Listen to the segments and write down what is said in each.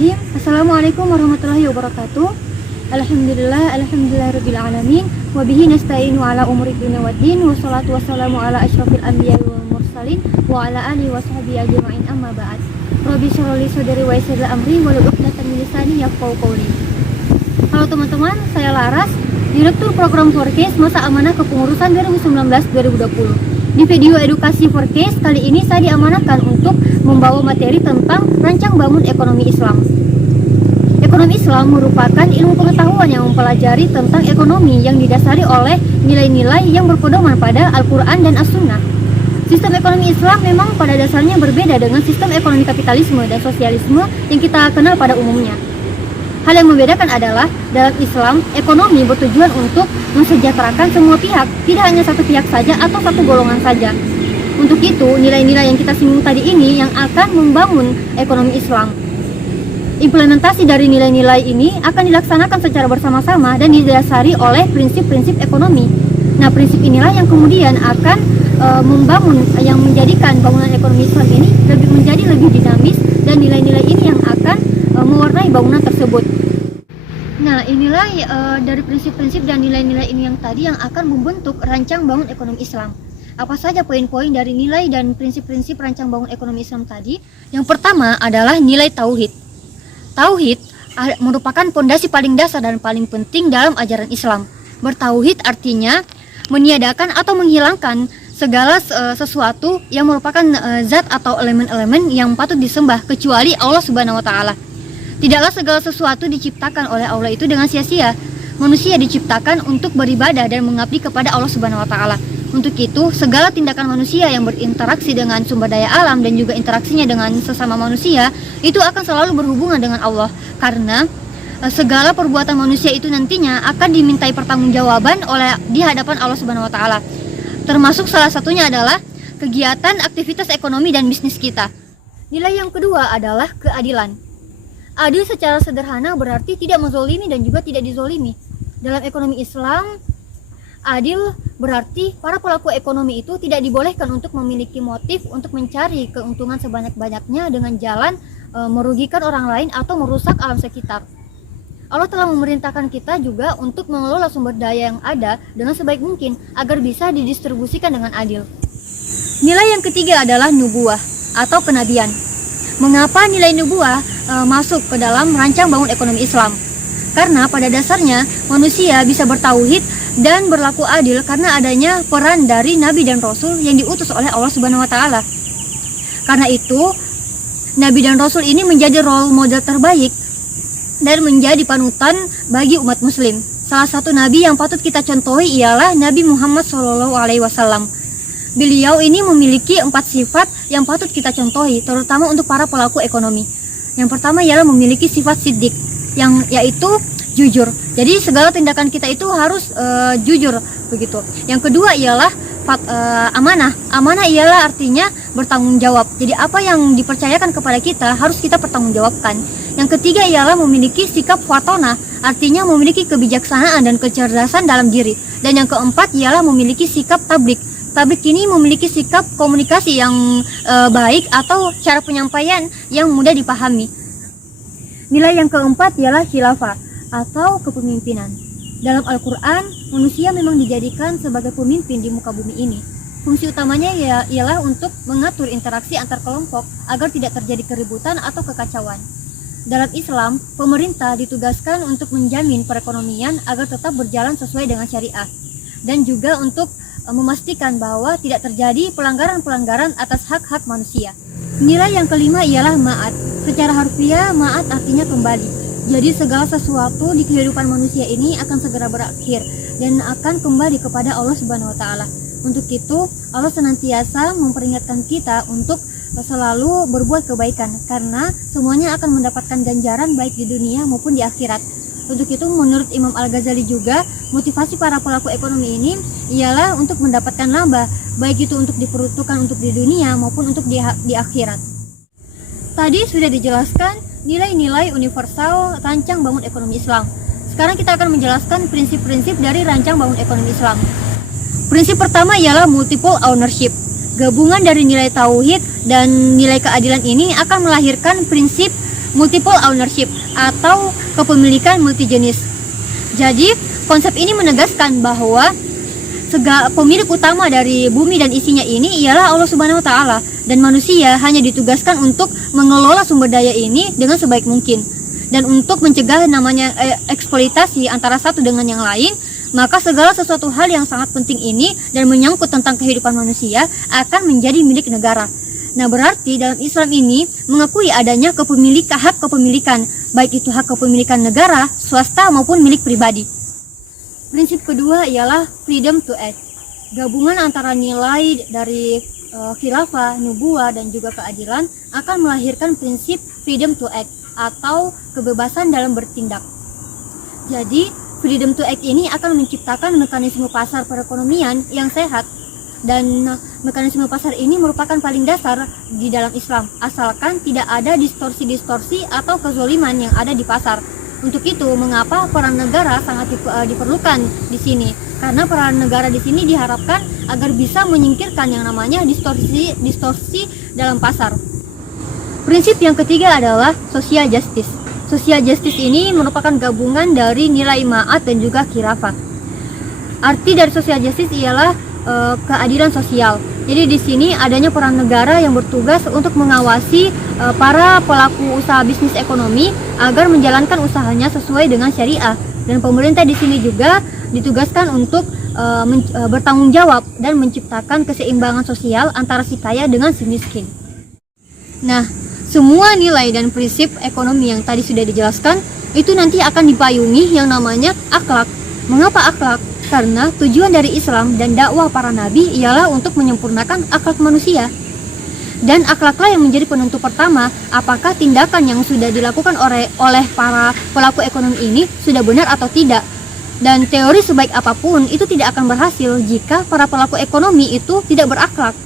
Bismillahirrahmanirrahim. Assalamualaikum warahmatullahi wabarakatuh. Alhamdulillahirabbil alamin wa bihi nasta'inu ala umuri dunya waddin wassalatu wassalamu ala asyrofil anbiya'i wal mursalin wa ala alihi washabihi ajma'in amma ba'd. Rabbi shrah li sadri wa yassir li amri wahlul 'uqdatam min lisani yafqahu qawli. Halo teman-teman, saya Laras, Direktur Program Forecast Masa Amanah Kepengurusan 2019-2020. Di video edukasi Forecast kali ini saya diamanahkan untuk membawa materi tentang rancang bangun ekonomi Islam. Ekonomi Islam merupakan ilmu pengetahuan yang mempelajari tentang ekonomi yang didasari oleh nilai-nilai yang berpedoman pada Al-Quran dan As-Sunnah. Sistem ekonomi Islam memang pada dasarnya berbeda dengan sistem ekonomi kapitalisme dan sosialisme yang kita kenal pada umumnya. Hal yang membedakan adalah dalam Islam, ekonomi bertujuan untuk mensejahterakan semua pihak, tidak hanya satu pihak saja atau satu golongan saja. Untuk itu, nilai-nilai yang kita singgung tadi ini yang akan membangun ekonomi Islam. Implementasi dari nilai-nilai ini akan dilaksanakan secara bersama-sama dan didasari oleh prinsip-prinsip ekonomi. Nah, prinsip inilah yang kemudian akan membangun, yang menjadikan bangunan ekonomi Islam ini menjadi lebih dinamis, dan nilai-nilai ini yang akan mewarnai bangunan tersebut. Nah, inilah dari prinsip-prinsip dan nilai-nilai ini yang tadi yang akan membentuk rancang bangun ekonomi Islam. Apa saja poin-poin dari nilai dan prinsip-prinsip rancang bangun ekonomi Islam tadi? Yang pertama adalah nilai tauhid. Tauhid merupakan pondasi paling dasar dan paling penting dalam ajaran Islam. Bertauhid artinya meniadakan atau menghilangkan segala sesuatu yang merupakan zat atau elemen-elemen yang patut disembah kecuali Allah Subhanahu wa taala. Tidaklah segala sesuatu diciptakan oleh Allah itu dengan sia-sia. Manusia diciptakan untuk beribadah dan mengabdi kepada Allah Subhanahu wa taala. Untuk itu, segala tindakan manusia yang berinteraksi dengan sumber daya alam dan juga interaksinya dengan sesama manusia itu akan selalu berhubungan dengan Allah, karena segala perbuatan manusia itu nantinya akan dimintai pertanggungjawaban di hadapan Allah Subhanahu wa taala. Termasuk salah satunya adalah kegiatan aktivitas ekonomi dan bisnis kita. Nilai yang kedua adalah keadilan. Adil secara sederhana berarti tidak menzolimi dan juga tidak dizolimi. Dalam ekonomi Islam, adil berarti para pelaku ekonomi itu tidak dibolehkan untuk memiliki motif untuk mencari keuntungan sebanyak-banyaknya dengan jalan merugikan orang lain atau merusak alam sekitar. Allah telah memerintahkan kita juga untuk mengelola sumber daya yang ada dengan sebaik mungkin agar bisa didistribusikan dengan adil. Nilai yang ketiga adalah nubuwah atau kenabian. Mengapa nilai nubuwah masuk ke dalam rancang bangun ekonomi Islam? Karena pada dasarnya manusia bisa bertauhid dan berlaku adil karena adanya peran dari nabi dan rasul yang diutus oleh Allah Subhanahu wa taala. Karena itu, nabi dan rasul ini menjadi role model terbaik dan menjadi panutan bagi umat muslim. Salah satu nabi yang patut kita contohi ialah Nabi Muhammad SAW. Beliau ini memiliki 4 sifat yang patut kita contohi, terutama untuk para pelaku ekonomi. Yang pertama ialah memiliki sifat siddiq, yaitu jujur. Jadi segala tindakan kita itu harus jujur begitu. Yang kedua ialah amanah. Amanah ialah artinya bertanggung jawab. Jadi apa yang dipercayakan kepada kita harus kita pertanggungjawabkan. Yang ketiga ialah memiliki sikap fatona, artinya memiliki kebijaksanaan dan kecerdasan dalam diri. Dan yang keempat ialah memiliki sikap tablik. Tablik ini memiliki sikap komunikasi yang baik atau cara penyampaian yang mudah dipahami. Nilai yang keempat ialah khilafah atau kepemimpinan. Dalam Al-Quran, manusia memang dijadikan sebagai pemimpin di muka bumi ini. Fungsi utamanya ialah untuk mengatur interaksi antar kelompok agar tidak terjadi keributan atau kekacauan. Dalam Islam, pemerintah ditugaskan untuk menjamin perekonomian agar tetap berjalan sesuai dengan syariah, dan juga untuk memastikan bahwa tidak terjadi pelanggaran-pelanggaran atas hak-hak manusia. Nilai yang kelima ialah ma'ad. Secara harfiah, ma'ad artinya kembali. Jadi segala sesuatu di kehidupan manusia ini akan segera berakhir dan akan kembali kepada Allah Subhanahu wa taala. Untuk itu, Allah senantiasa memperingatkan kita untuk selalu berbuat kebaikan karena semuanya akan mendapatkan ganjaran baik di dunia maupun di akhirat. Untuk itu, menurut Imam Al-Ghazali juga, motivasi para pelaku ekonomi ini ialah untuk mendapatkan laba, baik itu untuk diperuntukkan untuk di dunia maupun untuk di akhirat. Tadi sudah dijelaskan nilai-nilai universal rancang bangun ekonomi Islam. Sekarang kita akan menjelaskan prinsip-prinsip dari rancang bangun ekonomi Islam. Prinsip pertama ialah multiple ownership. Gabungan dari nilai tauhid dan nilai keadilan ini akan melahirkan prinsip multiple ownership atau kepemilikan multijenis. Jadi, konsep ini menegaskan bahwa pemilik utama dari bumi dan isinya ini ialah Allah Subhanahu wa taala, dan manusia hanya ditugaskan untuk mengelola sumber daya ini dengan sebaik mungkin. Dan untuk mencegah namanya eksploitasi antara satu dengan yang lain, maka segala sesuatu hal yang sangat penting ini dan menyangkut tentang kehidupan manusia akan menjadi milik negara. Nah, berarti dalam Islam ini mengakui adanya hak kepemilikan, baik itu hak kepemilikan negara, swasta maupun milik pribadi. Prinsip kedua ialah freedom to act. Gabungan antara nilai dari khilafah, nubuwah, dan juga keadilan akan melahirkan prinsip freedom to act atau kebebasan dalam bertindak. Jadi, freedom to act ini akan menciptakan mekanisme pasar perekonomian yang sehat, dan mekanisme pasar ini merupakan paling dasar di dalam Islam, asalkan tidak ada distorsi-distorsi atau kezoliman yang ada di pasar. Untuk itu, mengapa peran negara sangat diperlukan di sini? Karena peran negara di sini diharapkan agar bisa menyingkirkan yang namanya distorsi dalam pasar. Prinsip yang ketiga adalah social justice. Social justice ini merupakan gabungan dari nilai ma'at dan juga khilafah. Arti dari social justice ialah keadilan sosial. Jadi di sini adanya peran negara yang bertugas untuk mengawasi para pelaku usaha bisnis ekonomi agar menjalankan usahanya sesuai dengan syariah. Dan pemerintah di sini juga ditugaskan untuk bertanggung jawab dan menciptakan keseimbangan sosial antara si kaya dengan si miskin. Nah, semua nilai dan prinsip ekonomi yang tadi sudah dijelaskan itu nanti akan dipayungi yang namanya akhlak. Mengapa akhlak? Karena tujuan dari Islam dan dakwah para nabi ialah untuk menyempurnakan akhlak manusia. Dan akhlaklah yang menjadi penentu pertama apakah tindakan yang sudah dilakukan oleh para pelaku ekonomi ini sudah benar atau tidak. Dan teori sebaik apapun itu tidak akan berhasil jika para pelaku ekonomi itu tidak berakhlak.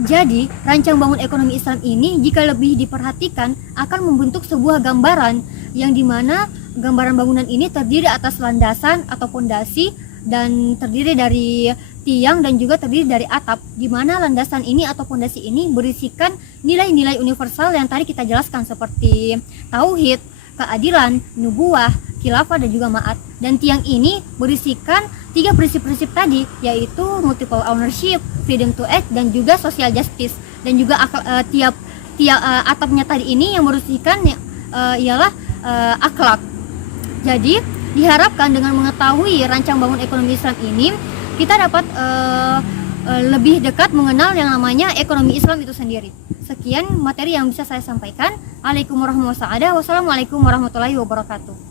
Jadi, rancang bangun ekonomi Islam ini jika lebih diperhatikan akan membentuk sebuah gambaran yang dimana gambaran bangunan ini terdiri atas landasan atau fondasi dan terdiri dari tiang dan juga terdiri dari atap, di mana landasan ini atau fondasi ini berisikan nilai-nilai universal yang tadi kita jelaskan seperti tauhid, keadilan, nubuwah, khilafah dan juga ma'at. Dan tiang ini berisikan 3 prinsip-prinsip tadi, yaitu multiple ownership, freedom to act, dan juga social justice. Dan juga tiap atapnya tadi ini yang berisikan ialah akhlak. Jadi diharapkan dengan mengetahui rancang bangun ekonomi Islam ini, kita dapat lebih dekat mengenal yang namanya ekonomi Islam itu sendiri. Sekian materi yang bisa saya sampaikan. Assalamualaikum warahmatullahi wabarakatuh.